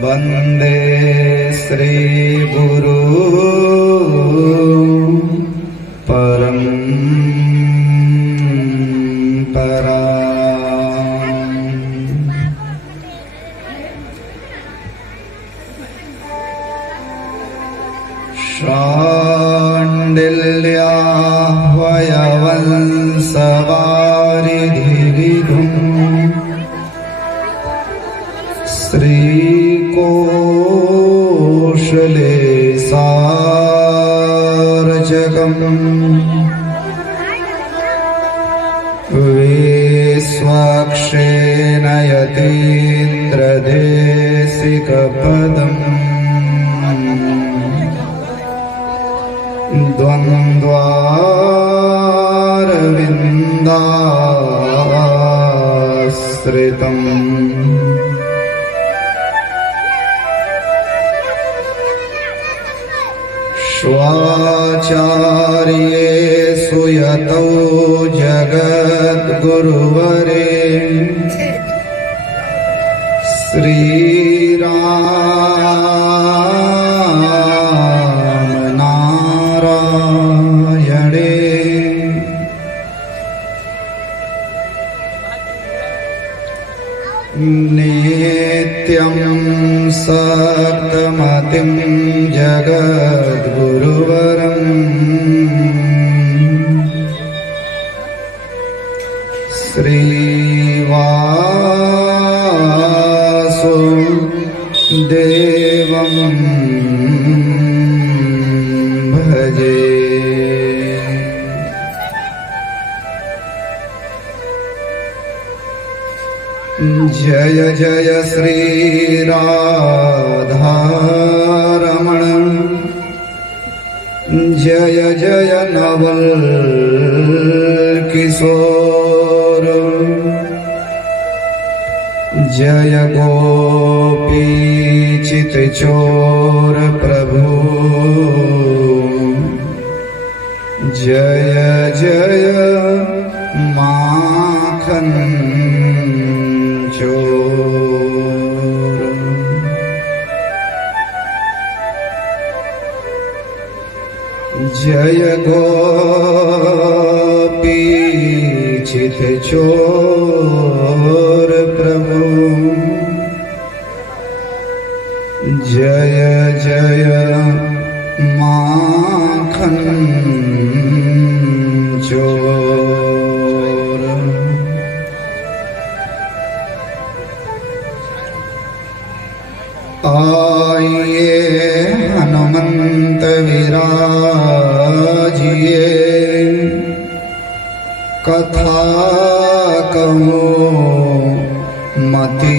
वंदे श्री गुरु परंपरा। शाण्डिल्याह्वयवंशवारिधिविधुम् श्रीकोशले सारजगम् विश्वक्षेण यतीन्द्रदेशिकपदम् द्वन्द्वारविन्दाश्रितम् स्वाचार्येषु यतौ जगद्गुरुवरे श्रीरामनारायणे नित्यं सप्तमतिं जगद्गुरुवरम् श्रीवासुदेवं भजे। जय जय श्री राधारमण, जय जय नवल किशोर, जय गोपी चित चोर प्रभु, जय जय माखन चोर। जय गोपी चित चोर प्रभु, जय जय माखन चोर। आइए हनुमंत विराजिए, कथा कहूँ मति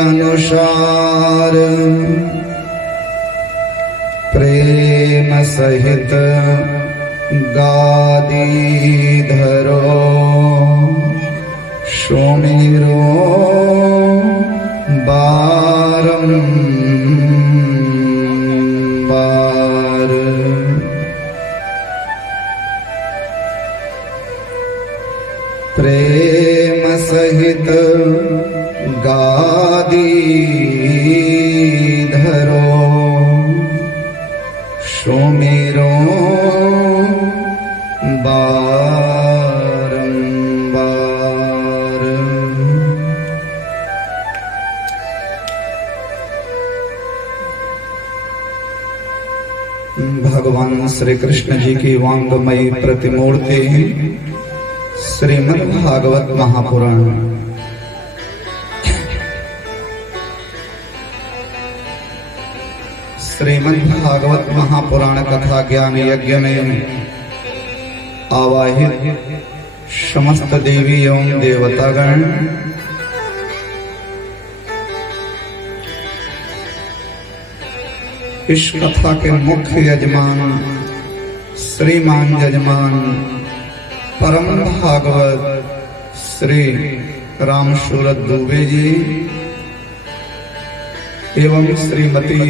अनुसार, प्रेम सहित गादी धरो, सुमिरो बारंबार। प्रेम सहित गादी धरो, सुमिरो बारंबार। भगवान श्री कृष्ण जी की वांगमयी प्रतिमूर्ति श्रीमद् भागवत महापुराण। श्रीमद् भागवत महापुराण कथा ज्ञान यज्ञ में आवाहित समस्त देवी एवं देवतागण, इस कथा के मुख्य यजमान श्रीमान यजमान परम भागवत श्री राम सूरत दुबे जी एवं श्रीमती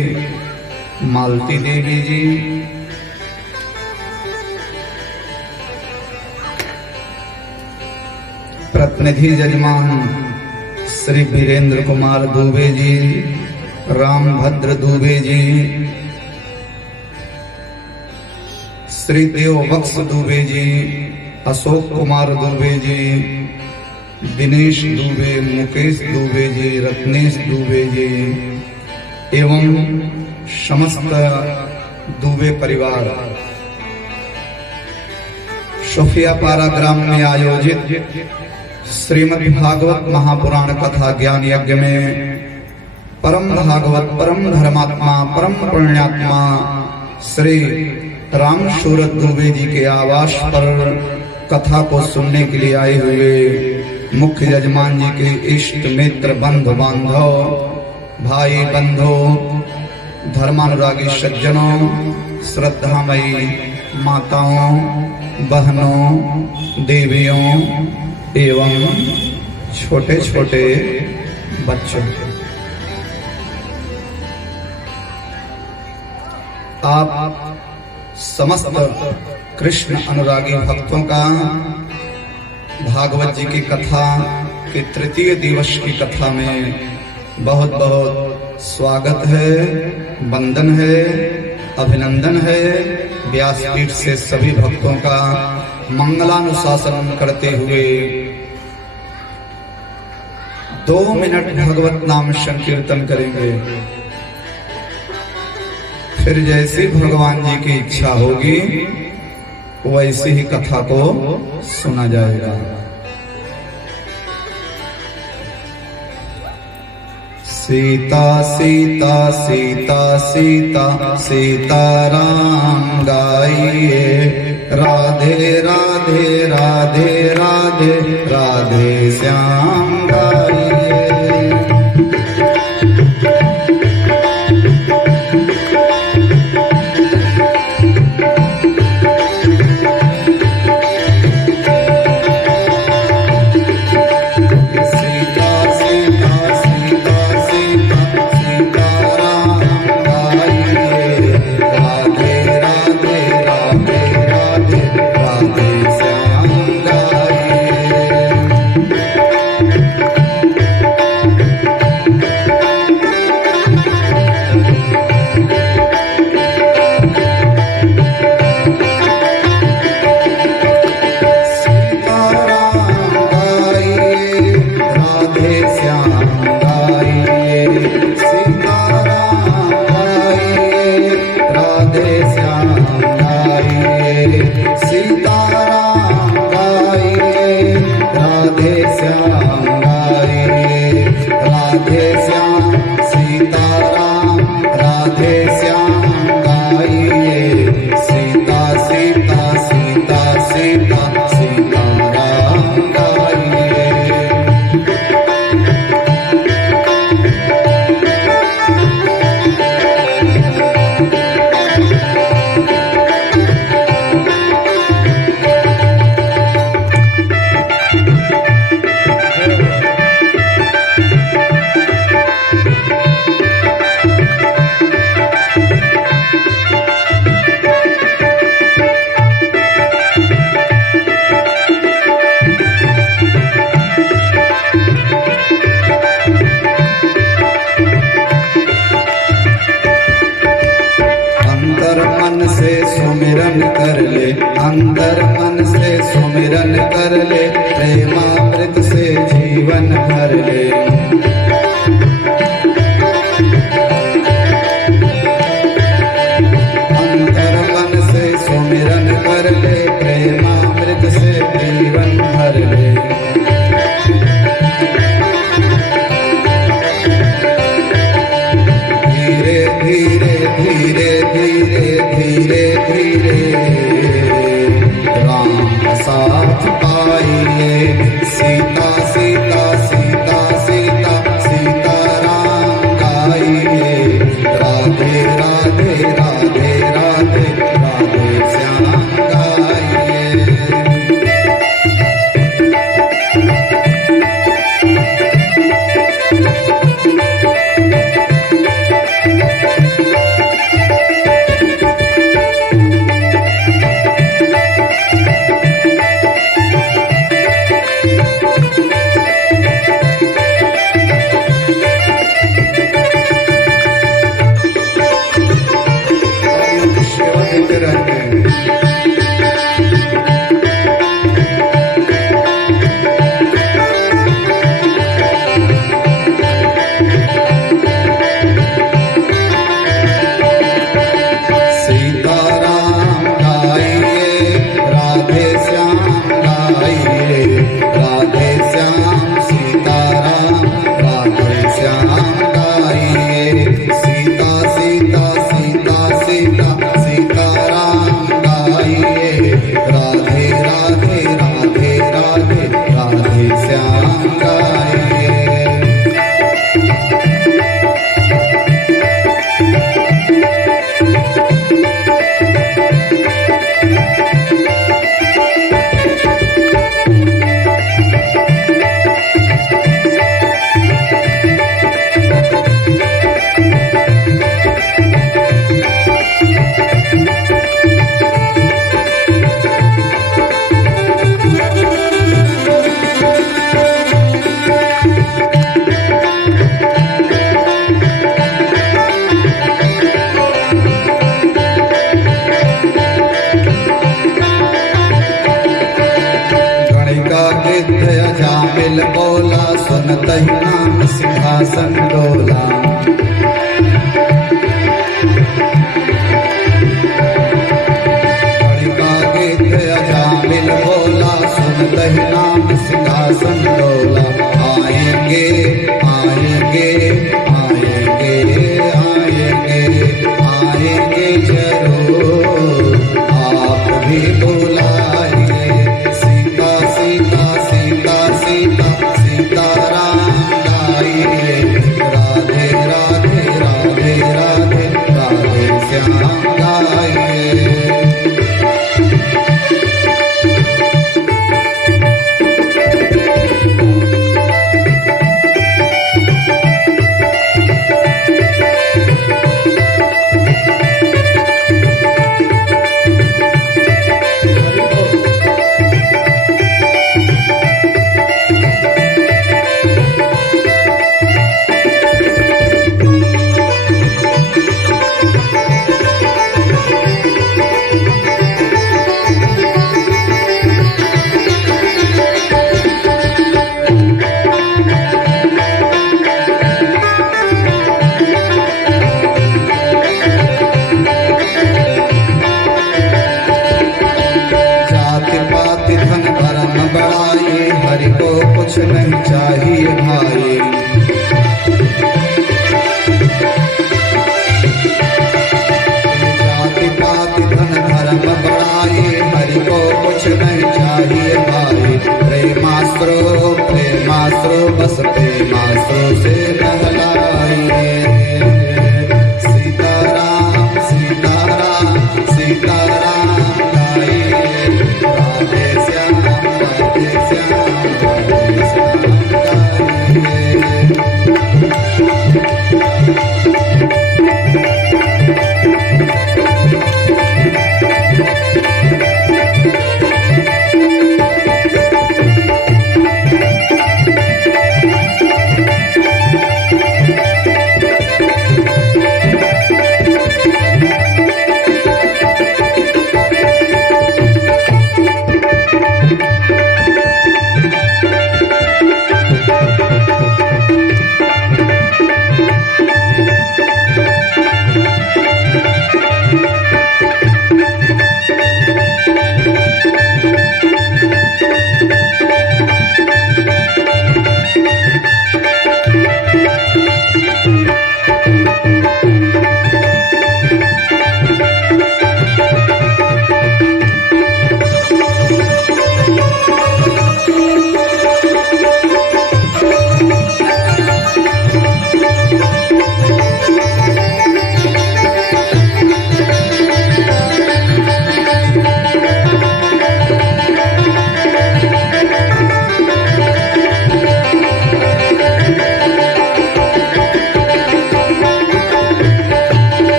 मालती देवी जी, प्रतिनिधि यजमान श्री वीरेंद्र कुमार दुबे जी रामभद्र दुबे जी, श्री देवबक्स दुबे जी, अशोक कुमार दुबे जी, दिनेश दुबे, मुकेश दुबे जी, रत्नेश दुबे जी एवं समस्त दुबे परिवार सोफियापारा ग्राम में आयोजित श्रीमद् भागवत महापुराण कथा ज्ञान यज्ञ में परम भागवत, परम धर्मात्मा, परम पुण्यात्मा श्री राम सूरत दुबे जी के आवास पर कथा को सुनने के लिए आए हुए मुख्य यजमान जी के इष्ट मित्र बंधु बांधव, भाई बंधु, धर्मानुरागी सज्जनों, श्रद्धामयी माताओं, बहनों, देवियों एवं छोटे छोटे बच्चों, आप समस्त कृष्ण अनुरागी भक्तों का भागवत जी की कथा के तृतीय दिवस की कथा में बहुत बहुत स्वागत है, वंदन है, अभिनंदन है। व्यासपीठ से सभी भक्तों का मंगलानुशासन करते हुए 2 मिनट भगवत नाम संकीर्तन करेंगे। फिर जैसी भगवान जी की इच्छा होगी वैसी ही कथा को सुना जाएगा। सीता सीता सीता सीता सीताराम गाइए, राधे राधे राधे राधे राधे श्याम गाइए। अंदर मन से सुमिरन कर ले, प्रेमामृत से जीवन भर ले। अंदर मन से सुमिरन कर ले, प्रेमामृत से जीवन भर ले। धीरे धीरे धीरे धीरे धीरे धीरे साथ पाइए, सीता सीता सीता सीता बोला। का गीत अजामिल बोला, सुनते ही नाम सिंहासन डोला। आएंगे आएंगे आएंगे आएंगे आएंगे जरूर, आप भी बुलाइए। सीता सीता सीता सीता सीताराम गाइए, राधे राधे राधे राधे राधे श्याम गाइए। हरि को कुछ नहीं चाहिए भाई, जाति पाति धन धर्म बढ़ाए, हरि को कुछ नहीं चाहिए भाई। प्रेमास्त्रो बस प्रेमास्त्रो से नहलाइए। सीताराम सीताराम सीताराम गाइए, राधे श्याम राधे श्याम राधे श्याम गाइए।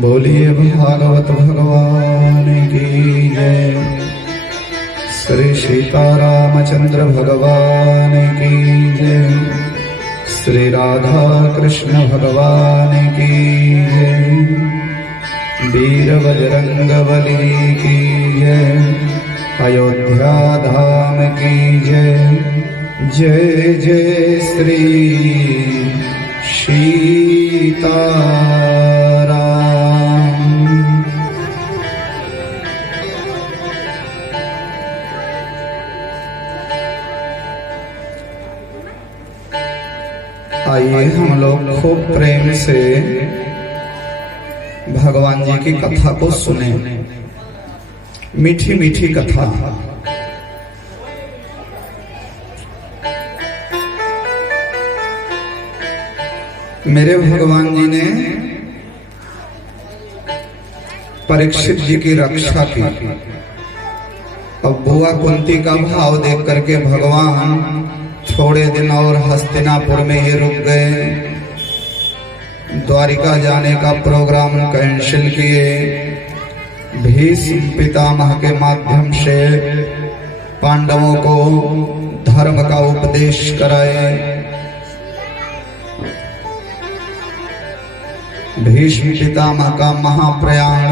बोलिए भागवत भगवान की जय। श्री सीतारामचंद्र भगवान की जय। श्री राधा कृष्ण भगवान की जय। वीर बजरंगबली की जय। अयोध्या धाम की जय। जय जय श्री सीताराम। आइए हम लोग खूब प्रेम से भगवान जी की कथा को सुने। मीठी मीठी कथा। मेरे भगवान जी ने परीक्षित जी की रक्षा की। अब बुआ कुंती का भाव देख करके भगवान थोड़े दिन और हस्तिनापुर में ही रुक गए। द्वारिका जाने का प्रोग्राम कैंसिल किए। भीष्म पितामह के माध्यम से पांडवों को धर्म का उपदेश कराए। भीष्म पितामह का महाप्रयाण,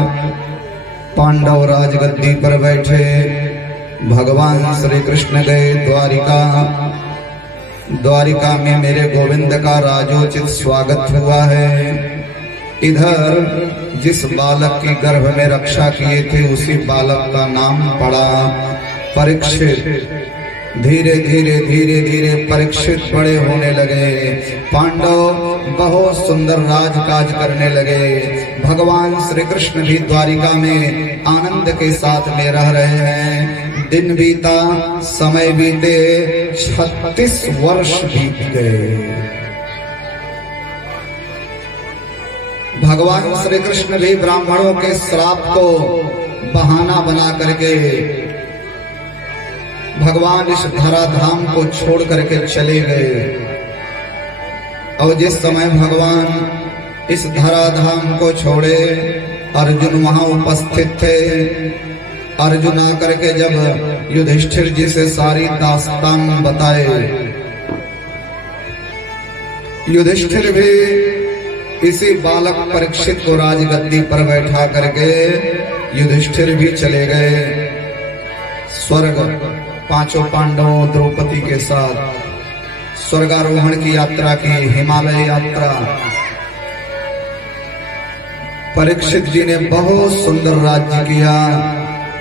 पांडव राजगद्दी पर बैठे। भगवान श्री कृष्ण गए द्वारिका। द्वारिका में मेरे गोविंद का राजोचित स्वागत हुआ है। इधर जिस बालक की गर्भ में रक्षा किए थे उसी बालक का नाम पड़ा परीक्षित। धीरे धीरे धीरे धीरे परीक्षित बड़े होने लगे। पांडव बहुत सुंदर राजकाज करने लगे। भगवान श्री कृष्ण भी द्वारिका में आनंद के साथ में रह रहे हैं। दिन बीता, समय बीते, 36 वर्ष बीत गए। भगवान श्री कृष्ण भी ब्राह्मणों के श्राप को बहाना बना करके भगवान इस धराधाम को छोड़ करके चले गए। और जिस समय भगवान इस धराधाम को छोड़े, अर्जुन वहां उपस्थित थे। अर्जुन आकर के जब युधिष्ठिर जी से सारी दास्तान बताए, युधिष्ठिर भी इसी बालक परीक्षित को राजगद्दी पर बैठा करके युधिष्ठिर भी चले गए स्वर्ग। पांचों पांडवों द्रौपदी के साथ स्वर्गारोहण की यात्रा की, हिमालय यात्रा। परीक्षित जी ने बहुत सुंदर राज्य किया।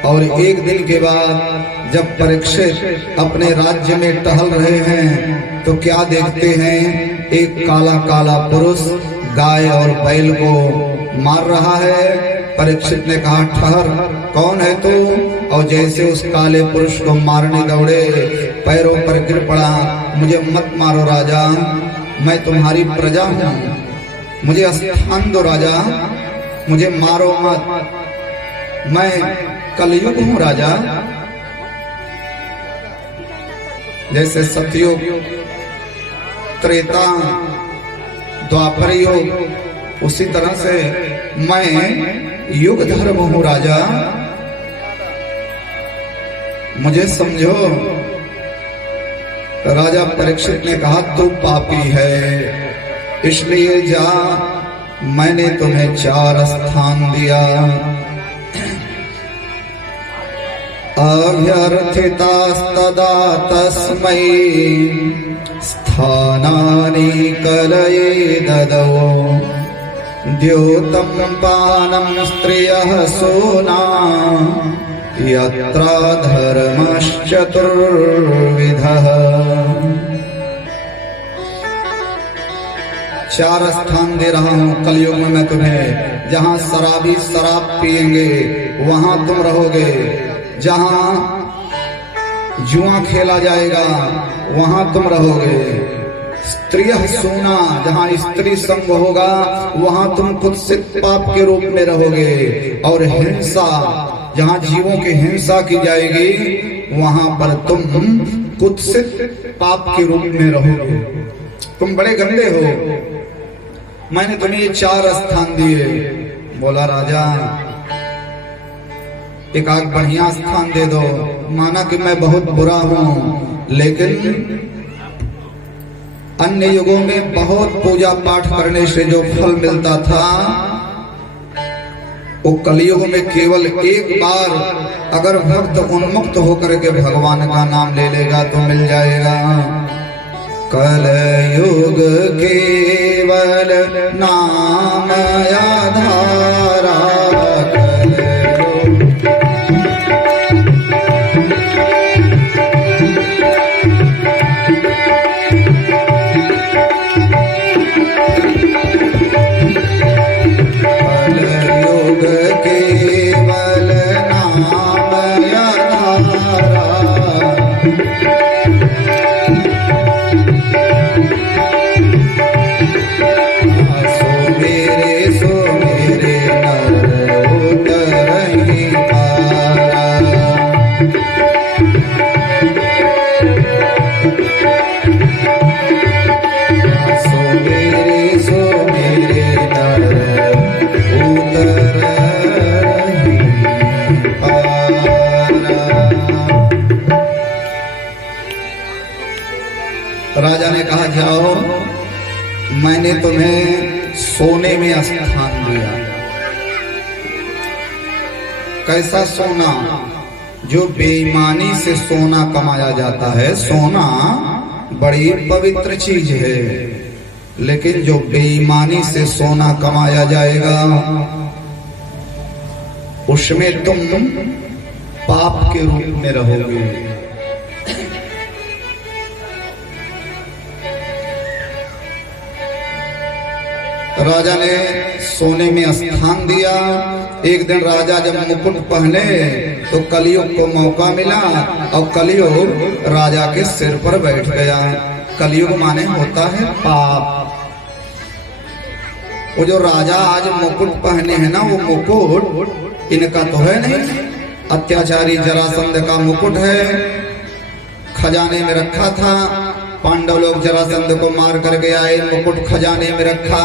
और एक दिन के बाद जब परीक्षित अपने राज्य में टहल रहे हैं तो क्या देखते हैं, एक काला काला पुरुष गाय और बैल को मार रहा है। परीक्षित ने कहा, ठहर, कौन है तू? और जैसे उस काले पुरुष को मारने दौड़े, पैरों पर गिर पड़ा। मुझे मत मारो राजा, मैं तुम्हारी प्रजा हूँ, मुझे स्थान दो राजा, मुझे मारो मत, मैं कलयुग हूँ राजा। जैसे सतयुग, त्रेता, द्वापर युग, उसी तरह से मैं युग धर्म हूँ राजा, मुझे समझो। राजा परीक्षित ने कहा, तू पापी है, इसलिए जा, मैंने तुम्हें 4 स्थान दिया। अभ्यर्थितास्तदा तस्मै स्थानानि कलये ददौ। द्योतं पानं स्त्रियः सोना यत्र धर्मश्चतुर्विधः। चार स्थान दे रहा हूँ कलयुग में मैं तुम्हें। जहाँ शराबी शराब पिएंगे वहां तुम रहोगे। जहाँ जुआ खेला जाएगा वहां तुम रहोगे। स्त्रियः सोना, जहाँ स्त्री संग होगा वहां तुम कुत्सित पाप के रूप में रहोगे। और हिंसा, जहाँ जीवों की हिंसा की जाएगी वहां पर तुम कुत्सित पाप के रूप में रहोगे। तुम बड़े गंदे हो, मैंने तुम्हें ये 4 स्थान दिए। बोला, राजा एक आग बढ़िया स्थान दे दो। माना कि मैं बहुत बुरा हूं, लेकिन अन्य युगों में बहुत पूजा पाठ करने से जो फल मिलता था वो कलयुग में केवल एक बार अगर भक्त उन्मुक्त होकर के भगवान का नाम ले लेगा तो मिल जाएगा। कलयुग केवल नाम आधारा। राजा ने कहा जाओ, मैंने तुम्हें सोने में स्थान दिया। कैसा सोना? जो बेईमानी से सोना कमाया जाता है। सोना बड़ी पवित्र चीज है, लेकिन जो बेईमानी से सोना कमाया जाएगा उसमें तुम पाप के रूप में रहोगे। राजा ने सोने में स्थान दिया। एक दिन राजा जब मुकुट पहने तो कलयुग को मौका मिला और कलयुग राजा के सिर पर बैठ गया। कलयुग माने होता है पाप। वो जो राजा आज मुकुट पहने हैं ना, वो मुकुट इनका तो है नहीं। अत्याचारी जरासंध का मुकुट है, खजाने में रखा था। पांडव लोग जरासंध को मार करके आए, मुकुट खजाने में रखा,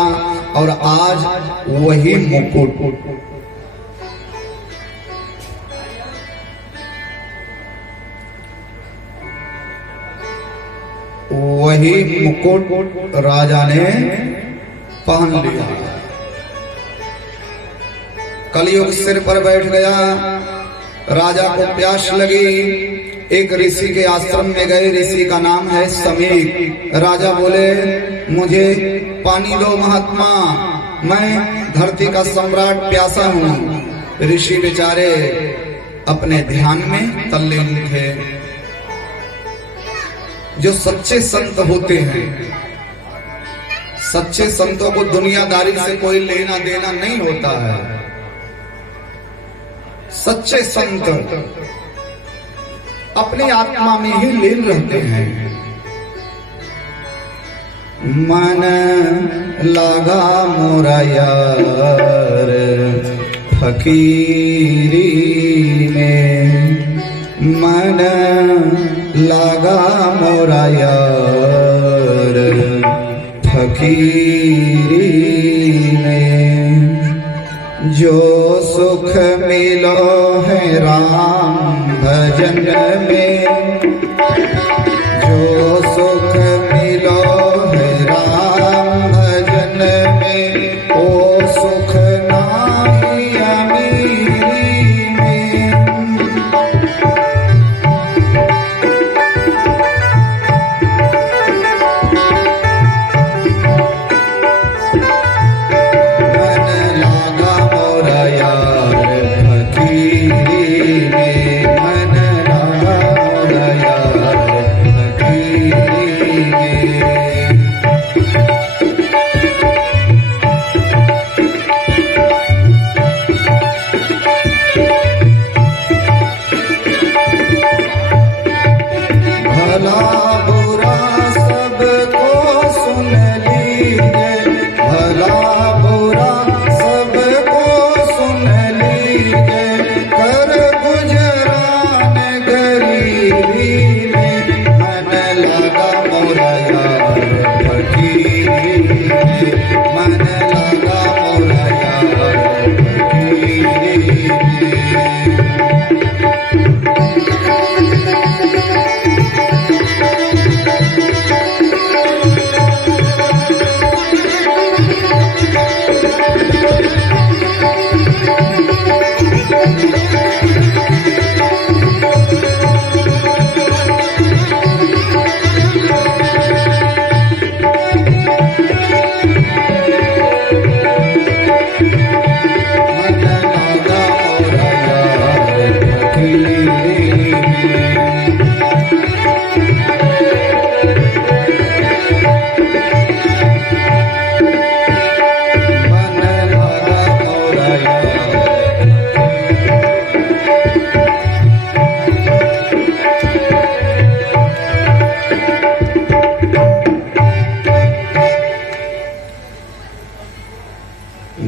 और आज वही मुकुट राजा ने पहन लिया। कलयुग सिर पर बैठ गया। राजा को प्यास लगी, एक ऋषि के आश्रम में गए। ऋषि का नाम है समीक। राजा बोले, मुझे पानी दो महात्मा, मैं धरती का सम्राट प्यासा हूँ। ऋषि बेचारे अपने ध्यान में तल्लीन थे। जो सच्चे संत होते हैं, सच्चे संतों को दुनियादारी से कोई लेना देना नहीं होता है। सच्चे संत अपनी आत्मा में ही लीन रहते हैं। मन लगा मोरा यार फकीरी में, मन लगा मोरा यार फकीरी में। जो सुख मिलो है राम भजन में, जो सुख मिलो है राम भजन में, ओ सुख नाही अमीरी में।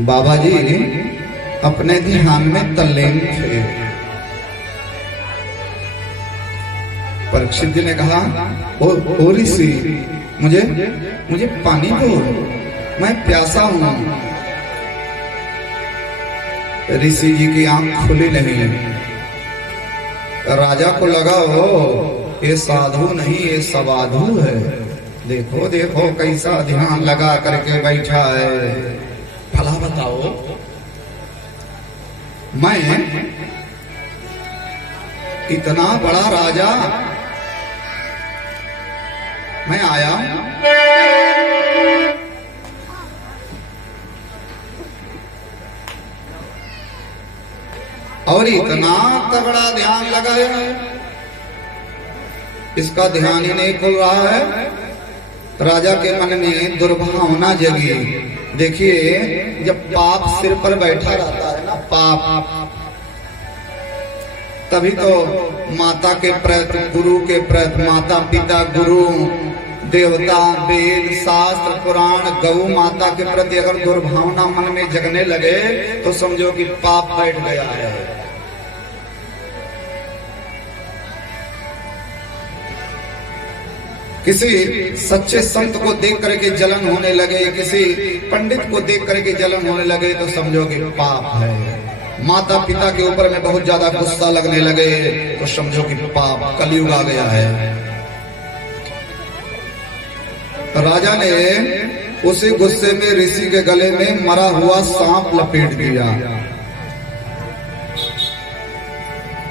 बाबा जी अपने ध्यान में तल्लीन थे। परीक्षित जी ने कहा, ओ ऋषि, मुझे पानी दो, मैं प्यासा हूं। ऋषि जी की आंख खुली नहीं। राजा को लगा, ये साधु नहीं, ये सवाधु है। देखो देखो कैसा ध्यान लगा करके बैठा है। भला बताओ, मैं इतना बड़ा राजा, मैं आया और इतना तगड़ा ध्यान लगाया, इसका ध्यान ही नहीं खुल रहा है। राजा के मन में दुर्भावना जगी। देखिए, जब पाप सिर पर बैठा रहता है ना, पाप, तभी तो माता के प्रति, गुरु के प्रति, माता पिता, गुरु, देवता, वेद, शास्त्र, पुराण, गौ माता के प्रति अगर दुर्भावना मन में जगने लगे तो समझो कि पाप बैठ गया है। किसी सच्चे संत को देख करके जलन होने लगे, किसी पंडित को देख करके जलन होने लगे तो समझो कि पाप है। माता पिता के ऊपर में बहुत ज्यादा गुस्सा लगने लगे तो समझो कि पाप, कलयुग आ गया है। राजा ने उसी गुस्से में ऋषि के गले में मरा हुआ सांप लपेट दिया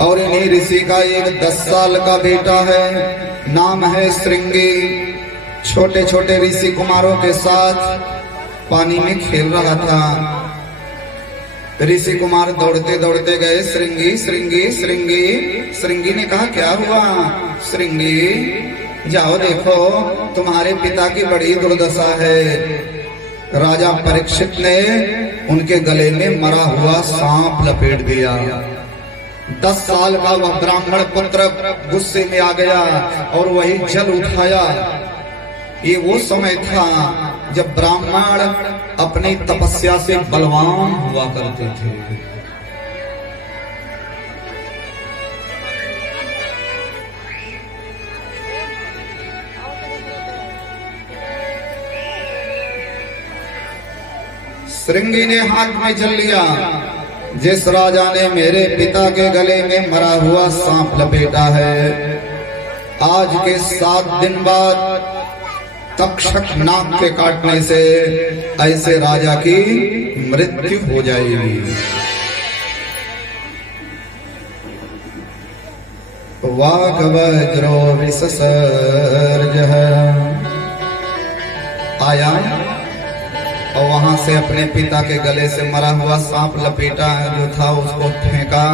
और इन्हीं ऋषि का एक 10 साल का बेटा है, नाम है श्रृंगी। छोटे छोटे ऋषि कुमारों के साथ पानी में खेल रहा था। ऋषि कुमार दौड़ते दौड़ते गए, श्रृंगी श्रृंगी श्रृंगी। श्रृंगी ने कहा, क्या हुआ? श्रृंगी, जाओ देखो तुम्हारे पिता की बड़ी दुर्दशा है। राजा परीक्षित ने उनके गले में मरा हुआ सांप लपेट दिया। 10 साल का वह ब्राह्मण पुत्र गुस्से में आ गया और वही जल उठाया। ये वो समय था जब ब्राह्मण अपनी तपस्या से बलवान हुआ करते थे। श्रृंगी ने हाथ में जल लिया। जिस राजा ने मेरे पिता के गले में मरा हुआ सांप लपेटा है, आज के 7 दिन बाद तक्षक नाग के काटने से ऐसे राजा की मृत्यु हो जाएगी। वाक वज्रो विसर्ज आया और वहां से अपने पिता के गले से मरा हुआ सांप लपेटा जो था उसको फेंका,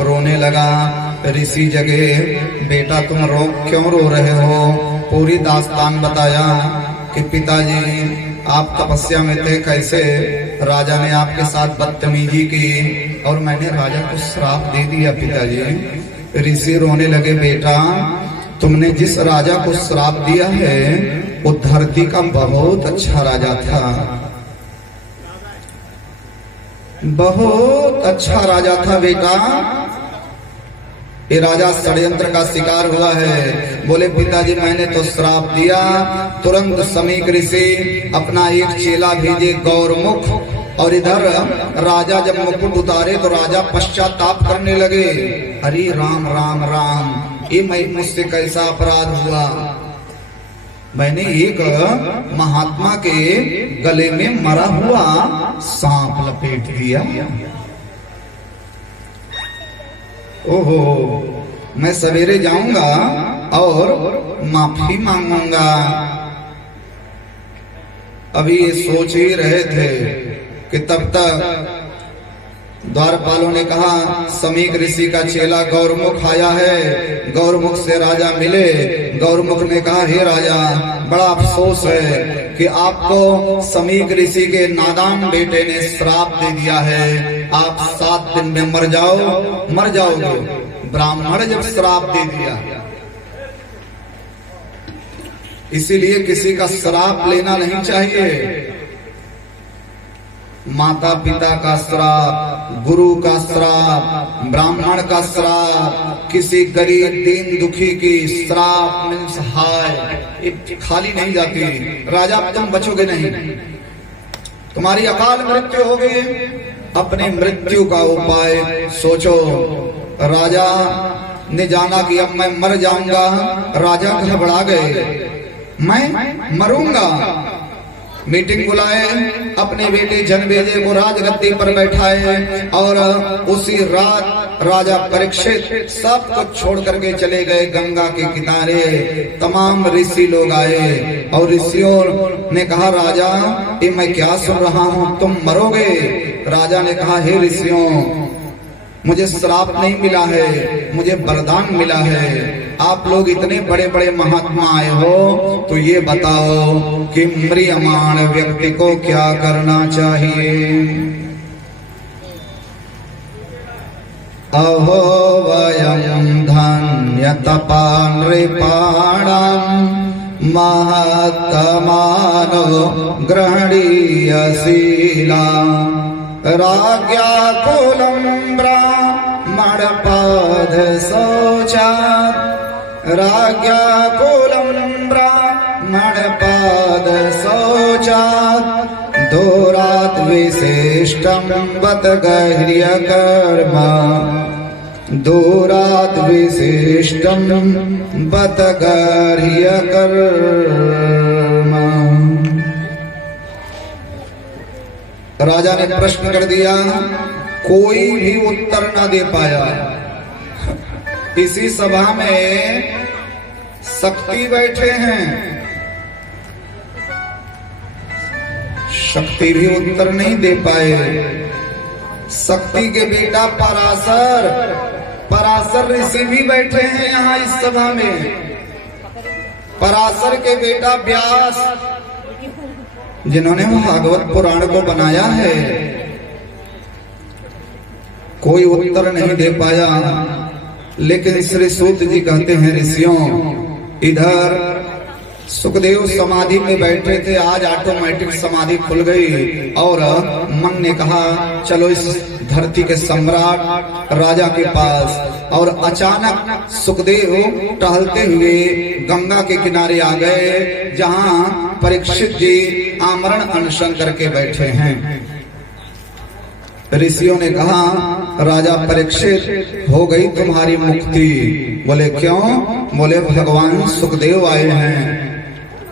रोने लगा। ऋषि जगे, बेटा तुम क्यों रो रहे हो? पूरी दास्तान बताया कि पिताजी आप तपस्या में थे, कैसे राजा ने आपके साथ बदतमीजी की और मैंने राजा को श्राप दे दिया पिताजी। ऋषि रोने लगे, बेटा तुमने जिस राजा को श्राप दिया है वो धरती का बहुत अच्छा राजा था, बहुत अच्छा राजा था बेटा। ये राजा षड्यंत्र का शिकार हुआ है। बोले पिताजी मैंने तो श्राप दिया। तुरंत समीक ऋषि अपना एक चेला भेजे गौरमुख, और इधर राजा जब मुकुट उतारे तो राजा पश्चाताप करने लगे, अरे राम राम राम, ये मैं मुझसे कैसा अपराध हुआ? मैंने एक महात्मा के गले में मरा हुआ सांप लपेट दिया। ओहो, मैं सवेरे जाऊंगा और माफी मांगूंगा। अभी ये सोच ही रहे थे कि तब तक द्वारपालों ने कहा समीक ऋषि का चेला गौरमुख आया है। गौरमुख से राजा मिले। गौरमुख ने कहा, हे राजा बड़ा अफसोस है कि आपको समीक ऋषि के नादान बेटे ने श्राप दे दिया है, आप 7 दिन में मर जाओगे। ब्राह्मण जब श्राप दे दिया, इसीलिए किसी का श्राप लेना नहीं चाहिए। माता पिता का श्राप, गुरु का श्राप, ब्राह्मण का श्राप, किसी गरीब दीन दुखी की श्राप मीन्स हाय खाली नहीं जाती। राजा तुम बचोगे नहीं, तुम्हारी अकाल मृत्यु हो गई। अपने मृत्यु का उपाय सोचो। राजा ने जाना कि अब मैं मर जाऊंगा। राजा घबरा गए। मैं मरूंगा। मीटिंग बुलाए, अपने बेटे जनमेजय को राजगद्दी पर बैठाए और उसी रात राजा परीक्षित सब कुछ छोड़ करके चले गए गंगा के किनारे। तमाम ऋषि लोग आए और ऋषियों ने कहा, राजा ये मैं क्या सुन रहा हूँ, तुम मरोगे। राजा ने कहा, हे ऋषियों, मुझे श्राप नहीं मिला है, मुझे वरदान मिला है। आप लोग इतने बड़े बड़े महात्मा आए हो, तो ये बताओ कि म्रियमाण व्यक्ति को क्या करना चाहिए। अहो वयं धन्य तपा नृपाणां महत्तमानो ग्रहणीयशीला राज्ञा कुलं ब्राह्मण पद शौचात् राज्ञा कुलं ब्राह्मण पद शौचात् दूरात् विशिष्टं बत गह्य कर्म दूरात् विशिष्टं बत गह्य कर्म। राजा ने प्रश्न कर दिया, कोई भी उत्तर न दे पाया। इसी सभा में शक्ति बैठे हैं, शक्ति भी उत्तर नहीं दे पाए। शक्ति के बेटा पराशर ऋषि भी बैठे हैं यहाँ इस सभा में। पराशर के बेटा व्यास, जिन्होंने भागवत पुराण को बनाया है, कोई उत्तर नहीं दे पाया। लेकिन श्री सूत जी कहते हैं, ऋषियों, इधर सुखदेव समाधि में बैठे थे, आज ऑटोमेटिक समाधि खुल गई और मन ने कहा चलो इस धरती के सम्राट राजा के पास। और अचानक सुखदेव टहलते हुए गंगा के किनारे आ गए, जहां परीक्षित जी आमरण अनशन करके बैठे हैं। ऋषियों ने कहा, राजा परीक्षित, हो गई तुम्हारी मुक्ति। बोले क्यों? बोले भगवान सुखदेव आए हैं।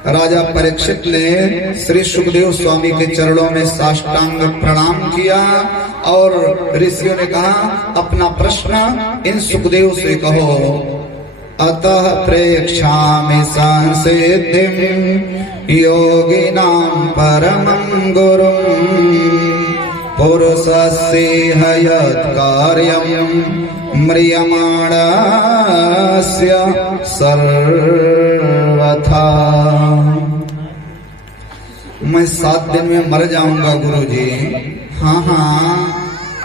राजा परीक्षित ने श्री सुखदेव स्वामी के चरणों में साष्टांग प्रणाम किया और ऋषियों ने कहा, अपना प्रश्न इन सुखदेव से कहो। अतः प्रेक्षामि संसिद्धिं योगिनां परमं गुरुं पुरुषस्य यत् कार्यं म्रियमाणस्य सर्वथा। मैं 7 दिन में मर जाऊंगा गुरुजी। हाँ,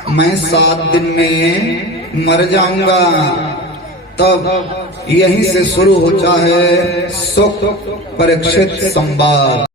मैं 7 दिन में मर जाऊंगा। तब यहीं से शुरू होता है सुख परीक्षित संवाद।